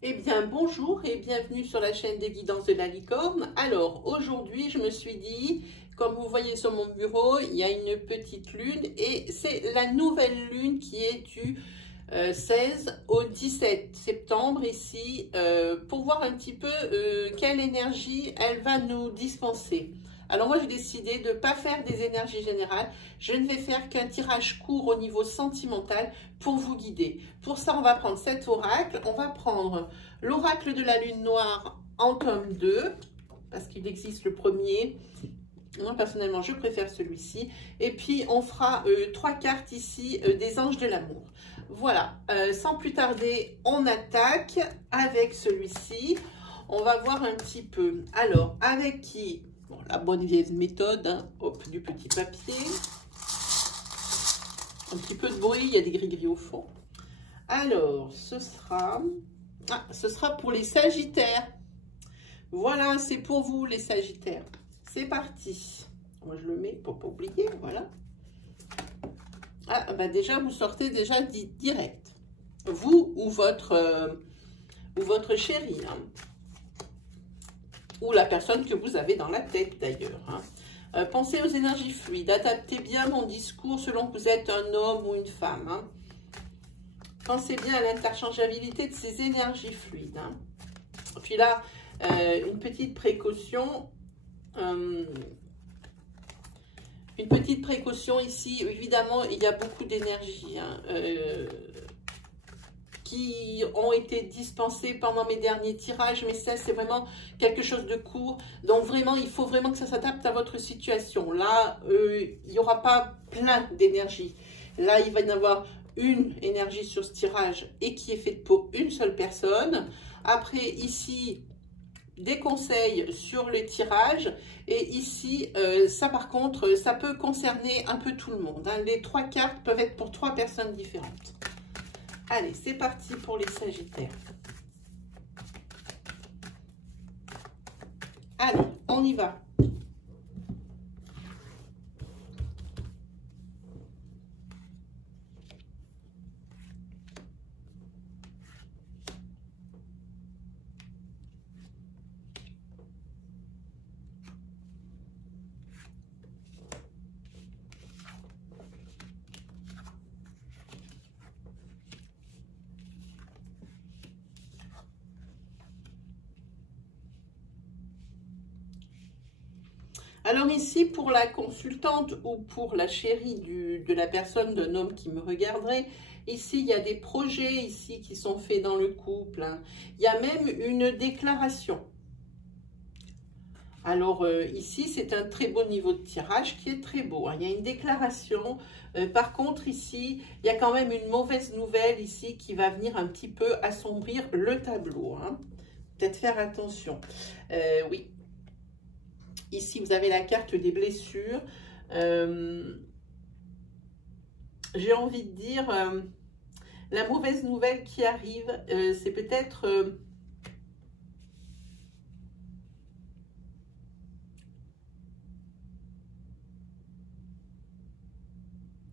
Eh bien, bonjour et bienvenue sur la chaîne des guidances de la licorne. Alors, aujourd'hui, je me suis dit, comme vous voyez sur mon bureau, il y a une petite lune et c'est la nouvelle lune qui est du 16 au 17 septembre ici, pour voir un petit peu quelle énergie elle va nous dispenser. Alors moi, j'ai décidé de ne pas faire des énergies générales. Je ne vais faire qu'un tirage court au niveau sentimental pour vous guider. Pour ça, on va prendre cet oracle. On va prendre l'oracle de la lune noire en tome 2, parce qu'il existe le premier. Moi, personnellement, je préfère celui-ci. Et puis, on fera 3 cartes ici des anges de l'amour. Voilà, sans plus tarder, on attaque avec celui-ci. On va voir un petit peu. Alors, avec qui? Bon, la bonne vieille méthode, hein. Hop, du petit papier. Un petit peu de bruit, il y a des gris-gris au fond. Alors, ce sera pour les Sagittaires. Voilà, c'est pour vous les Sagittaires. C'est parti. Moi, je le mets pour pas oublier, voilà. Ah, bah déjà, vous sortez déjà direct. Vous ou votre chéri, hein. Ou la personne que vous avez dans la tête d'ailleurs, hein. Pensez aux énergies fluides. Adaptez bien mon discours selon que vous êtes un homme ou une femme, hein. Pensez bien à l'interchangeabilité de ces énergies fluides, hein. Puis là, une petite précaution. Une petite précaution ici. Évidemment, il y a beaucoup d'énergie, hein, qui ont été dispensées pendant mes derniers tirages, mais ça, c'est vraiment quelque chose de court. Donc, vraiment, il faut vraiment que ça s'adapte à votre situation. Là, il n'y aura pas plein d'énergie. Là, il va y en avoir une énergie sur ce tirage et qui est faite pour une seule personne. Après, ici, des conseils sur les tirages. Et ici, ça par contre, ça peut concerner un peu tout le monde, hein. Les 3 cartes peuvent être pour 3 personnes différentes. Allez, c'est parti pour les Sagittaires. Allez, on y va. Alors ici, pour la consultante ou pour la chérie de la personne, d'un homme qui me regarderait, ici, il y a des projets ici qui sont faits dans le couple, hein. Il y a même une déclaration. Alors ici, c'est un très beau niveau de tirage qui est très beau, hein. Il y a une déclaration. Par contre, ici, il y a quand même une mauvaise nouvelle ici qui va venir un petit peu assombrir le tableau, hein. Peut-être faire attention. Oui. Ici, vous avez la carte des blessures. J'ai envie de dire, la mauvaise nouvelle qui arrive, c'est peut-être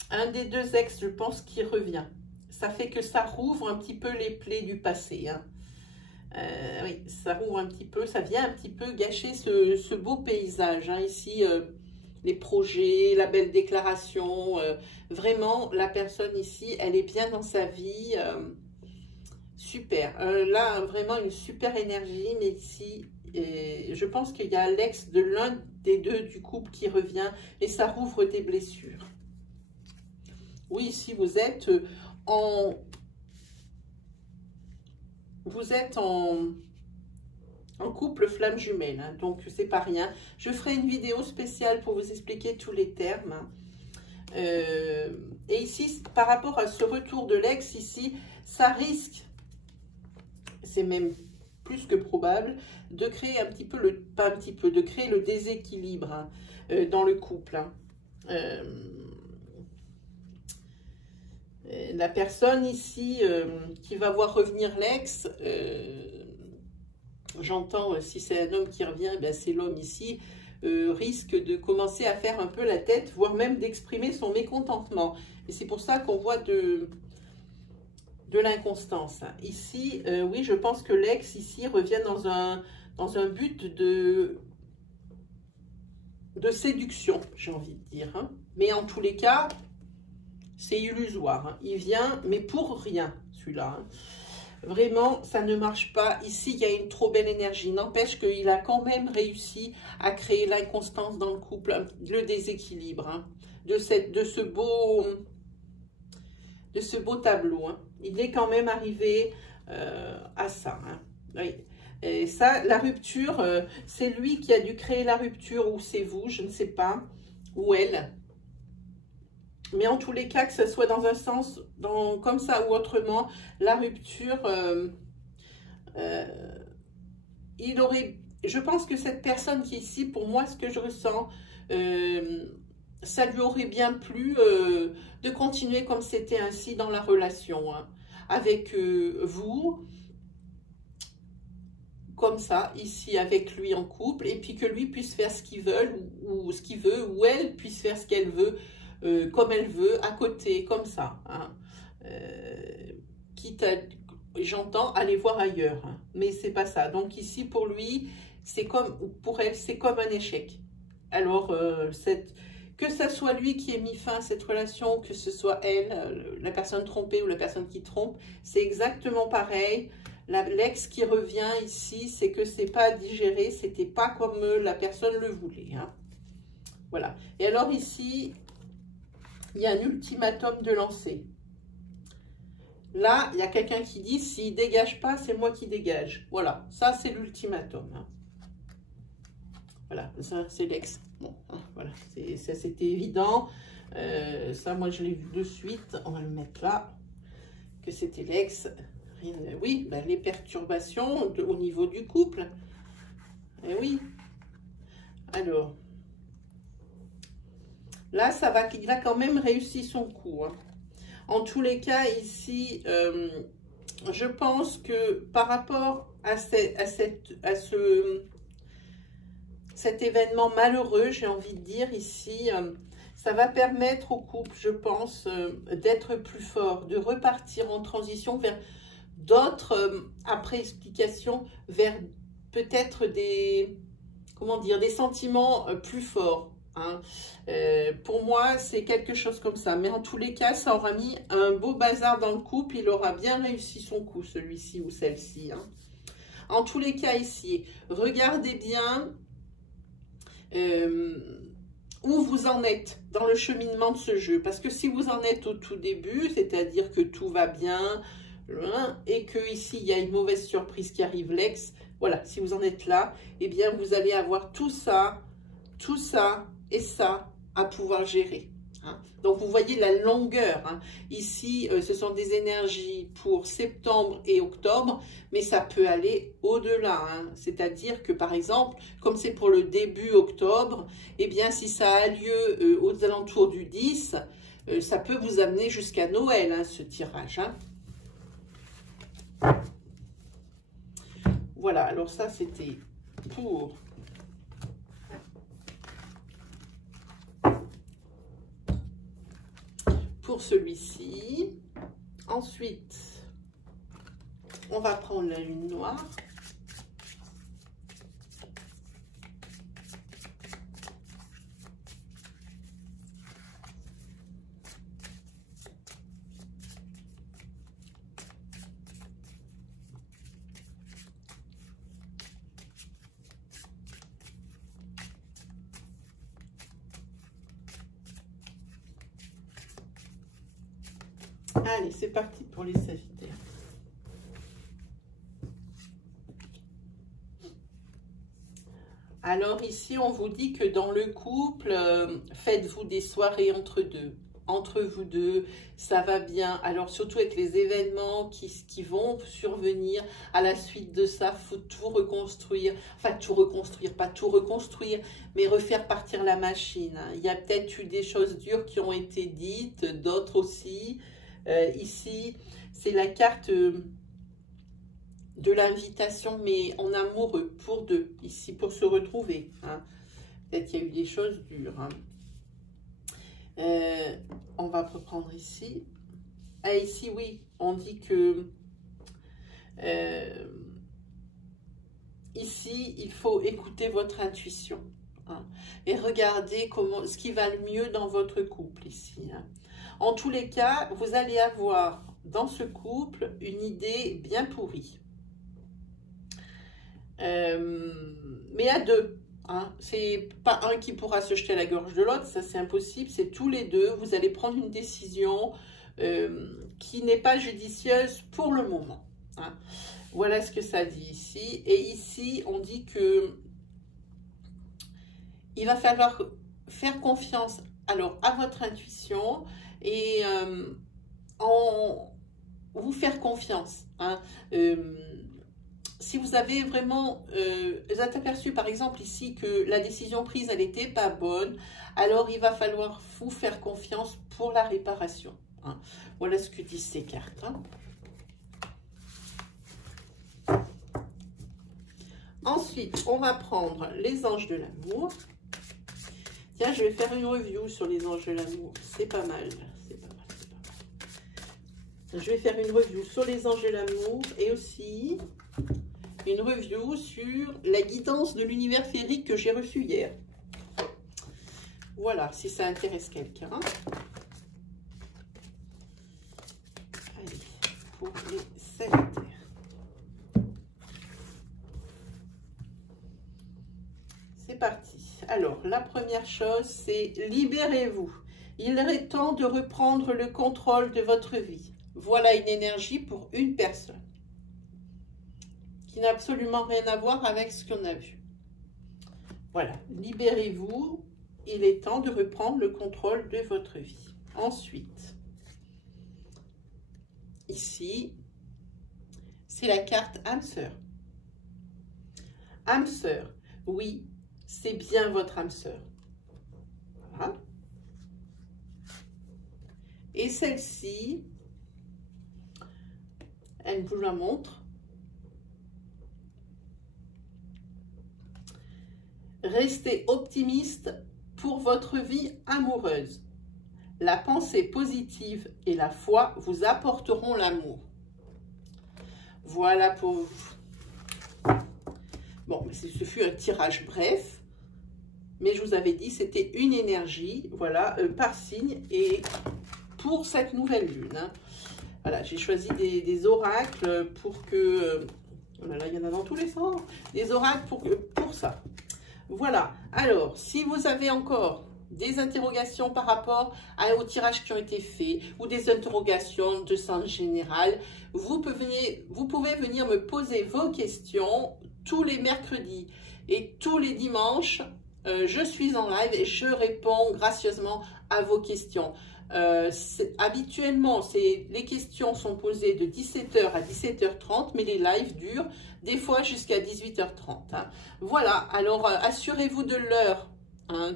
un des 2 ex, je pense, qui revient. Ça fait que ça rouvre un petit peu les plaies du passé, hein. Oui, ça rouvre un petit peu, ça vient un petit peu gâcher ce beau paysage, hein. Ici, les projets, la belle déclaration, vraiment, la personne ici, elle est bien dans sa vie, super. Là, vraiment une super énergie, mais ici, je pense qu'il y a l'ex de l'un des 2 du couple qui revient et ça rouvre des blessures. Oui, ici, vous êtes en couple flamme jumelle, hein, donc c'est pas rien. Je ferai une vidéo spéciale pour vous expliquer tous les termes, hein. Et ici, par rapport à ce retour de l'ex, ici, ça risque, c'est même plus que probable, de créer un petit peu de créer le déséquilibre, hein, dans le couple, hein. La personne ici qui va voir revenir l'ex, j'entends, si c'est un homme qui revient, ben c'est l'homme ici, risque de commencer à faire un peu la tête, voire même d'exprimer son mécontentement. Et c'est pour ça qu'on voit de de l'inconstance. Ici, oui, je pense que l'ex, ici, revient dans un but de séduction, j'ai envie de dire. Hein. Mais en tous les cas, c'est illusoire. Hein. Il vient, mais pour rien, celui-là. Hein. Vraiment, ça ne marche pas. Ici, il y a une trop belle énergie. N'empêche qu'il a quand même réussi à créer l'inconstance dans le couple, le déséquilibre, hein, de ce beau tableau. Hein. Il est quand même arrivé à ça. Hein. Oui. Et ça, la rupture, c'est lui qui a dû créer la rupture, ou c'est vous, je ne sais pas, ou elle. Mais en tous les cas, que ce soit dans un sens, comme ça ou autrement, la rupture, il aurait... Je pense que cette personne qui est ici, pour moi, ce que je ressens, ça lui aurait bien plu de continuer comme c'était ainsi dans la relation, hein, avec vous, comme ça, ici, avec lui en couple, et puis que lui puisse faire ce qu'il veut, ou ce qu'il veut, ou elle puisse faire ce qu'elle veut, comme elle veut, à côté, comme ça. Hein. Quitte à, j'entends, aller voir ailleurs, hein, mais c'est pas ça. Donc ici, pour lui, c'est comme, pour elle, c'est comme un échec. Alors, que ce soit lui qui ait mis fin à cette relation, que ce soit elle, la personne trompée ou la personne qui trompe, c'est exactement pareil. L'ex qui revient ici, c'est que c'est pas digéré, c'était pas comme la personne le voulait. Hein. Voilà. Et alors ici, il y a un ultimatum de lancer. Là, il y a quelqu'un qui dit, s'il ne dégage pas, c'est moi qui dégage. Voilà, ça c'est l'ultimatum. Hein. Voilà, ça c'est l'ex. Bon, hein, voilà, ça c'était évident. Ça, moi je l'ai vu de suite. On va le mettre là, que c'était l'ex. Oui, ben, les perturbations au niveau du couple. Eh oui. Alors, là, ça va, il a quand même réussi son coup. Hein. En tous les cas, ici, je pense que par rapport à cet événement malheureux, j'ai envie de dire ici, ça va permettre au couple, je pense, d'être plus fort, de repartir en transition vers d'autres, après explication, vers peut-être des, comment dire, des sentiments plus forts. Hein. Pour moi, c'est quelque chose comme ça. Mais en tous les cas, ça aura mis un beau bazar dans le couple. Il aura bien réussi son coup, celui-ci ou celle-ci. Hein. En tous les cas, ici, regardez bien où vous en êtes dans le cheminement de ce jeu. Parce que si vous en êtes au tout début, c'est-à-dire que tout va bien, et que ici il y a une mauvaise surprise qui arrive, l'ex, voilà, si vous en êtes là, eh bien vous allez avoir tout ça et ça à pouvoir gérer. Hein. Donc vous voyez la longueur. Hein. Ici, ce sont des énergies pour septembre et octobre, mais ça peut aller au-delà. Hein. C'est-à-dire que par exemple, comme c'est pour le début octobre, eh bien si ça a lieu aux alentours du 10, ça peut vous amener jusqu'à Noël, hein, ce tirage. Hein. Voilà, alors ça c'était pour celui-ci. Ensuite, on va prendre la lune noire. Allez, c'est parti pour les Sagittaires. Alors ici, on vous dit que dans le couple, faites-vous des soirées entre vous deux, ça va bien. Alors surtout avec les événements qui vont survenir à la suite de ça, il faut tout reconstruire. Enfin, tout reconstruire, pas tout reconstruire, mais refaire partir la machine. Il y a peut-être eu des choses dures qui ont été dites, d'autres aussi. Ici, c'est la carte de l'invitation, mais en amoureux, pour deux, ici, pour se retrouver. Hein. Peut-être qu'il y a eu des choses dures. Hein. On va reprendre ici. Ah, ici, oui, on dit que ici, il faut écouter votre intuition, hein, et regarder ce qui va le mieux dans votre couple ici, hein. En tous les cas, vous allez avoir dans ce couple une idée bien pourrie. Mais à deux. Hein, c'est pas un qui pourra se jeter à la gorge de l'autre, ça c'est impossible, c'est tous les deux. Vous allez prendre une décision qui n'est pas judicieuse pour le moment. Hein. Voilà ce que ça dit ici. Et ici, on dit que il va falloir faire confiance alors à votre intuition et vous faire confiance. Hein. Si vous avez vraiment aperçu par exemple ici que la décision prise elle n'était pas bonne, alors il va falloir vous faire confiance pour la réparation. Hein. Voilà ce que disent ces cartes. Hein. Ensuite, on va prendre les anges de l'amour. Tiens, je vais faire une review sur les anges de l'amour. C'est pas mal. C'est pas mal, c'est pas mal. Je vais faire une review sur les anges de l'amour et aussi une review sur la guidance de l'univers féerique que j'ai reçue hier. Voilà, si ça intéresse quelqu'un. Allez, pour les Sagittaires. C'est parti. Alors, la première chose, c'est libérez-vous. Il est temps de reprendre le contrôle de votre vie. Voilà une énergie pour une personne qui n'a absolument rien à voir avec ce qu'on a vu. Voilà, libérez-vous, il est temps de reprendre le contrôle de votre vie. Ensuite, ici, c'est la carte âme sœur. Âme sœur, oui, c'est bien votre âme sœur. Voilà. Et celle-ci, elle vous la montre. Restez optimiste pour votre vie amoureuse. La pensée positive et la foi vous apporteront l'amour. Voilà pour vous. Bon, mais ce fut un tirage bref, mais je vous avais dit c'était une énergie, voilà, par signe et pour cette nouvelle lune. Hein. Voilà, j'ai choisi des oracles pour que... oh là là, il y en a dans tous les sens. Des oracles pour ça. Voilà, alors, si vous avez encore des interrogations par rapport aux tirages qui ont été faits ou des interrogations de sens général, vous pouvez venir me poser vos questions tous les mercredis et tous les dimanches. Je suis en live et je réponds gracieusement à vos questions. Habituellement, les questions sont posées de 17 h à 17 h 30, mais les lives durent des fois jusqu'à 18 h 30. Hein. Voilà, alors assurez-vous de l'heure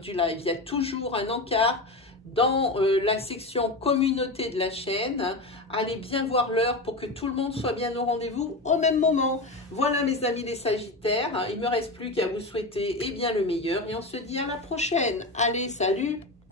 du live. Il y a toujours un encart dans la section communauté de la chaîne. Hein. Allez bien voir l'heure pour que tout le monde soit bien au rendez-vous au même moment. Voilà mes amis les Sagittaires, hein. Il ne me reste plus qu'à vous souhaiter le meilleur et on se dit à la prochaine. Allez, salut!